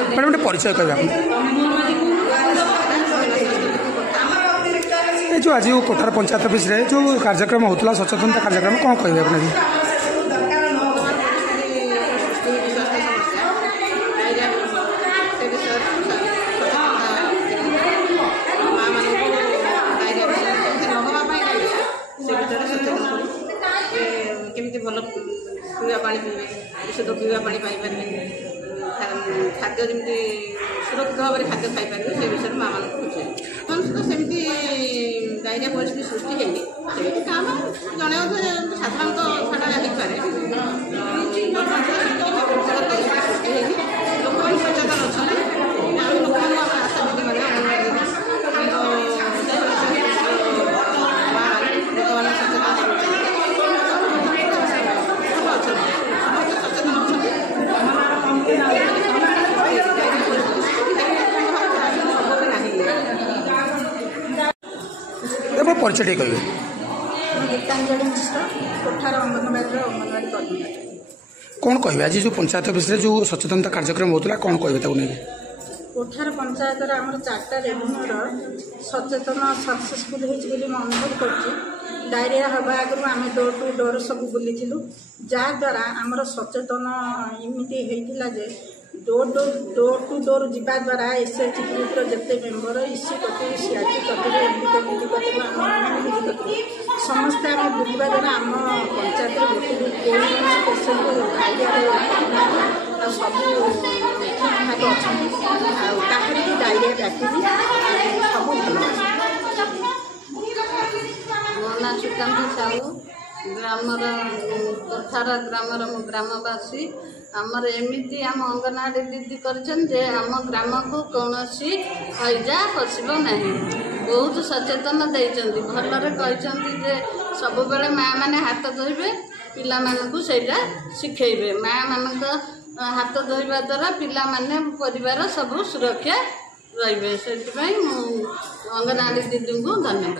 Madam गोटे परिचय कह जो आज कोठार पंचायत ऑफिस रे जो कार्यक्रम होता सचेतनता कार्यक्रम कौन कहे अपने केमी भल पीवा पा पीबे विशुद्ध पीवा पा पाइपर खाद्य जमी सुरक्षित भाव में खाद्य खाईपारे से विषय माँ मान बुझे तो सेमती डायरिया परिस्थिति सृष्टि होनी काम जन साधारणतः छाड़ा हो पाए सृष्टि होनी लोक सचेतन अच्छा लोक आशा दीदी मैंने परिचय कहे गीतांजलि मिश्र कोठार अंगनवाड़ी कर्मी कौन कहे आज जो पंचायत ऑफिस जो सचेतनता कार्यक्रम होता कौन कहे नहीं कोठार पंचायत आम 4टा रेवेन्यूर सचेतन सक्सेसफुल होती अनुभव कर डायरिया हवा आगु आम डोर टू डोर सब बुली जहाद्वारा आमर सचेतन एमती होता जे डोर टू डोर जावा द्वारा एसएचजी ग्रुप्र जिते मेम्बर इसी कति सीआरपी कति एमपी कति समस्ते आम बुलवा द्वारा आम पंचायत कोई पेसेंट डायरिया सब भाग अच्छा भी डायरिया व्यापी सब भल मो ना सुकांत साहू ग्रामर कोठार ग्रामर मो ग्रामवासी आमर एमती आम अंगनवाड़ी दीदी करे आम ग्राम को कौन हैजा पशब ना बहुत सचेतन देती भलरे कहते सब बेले माँ मैंने हाथ धोबे पिला मानू से शिखेबे माँ मान हाथ धोवा द्वारा पिला माने परिवार सब सुरक्षा रे से अंगनवाड़ी दीदी को धन्यवाद।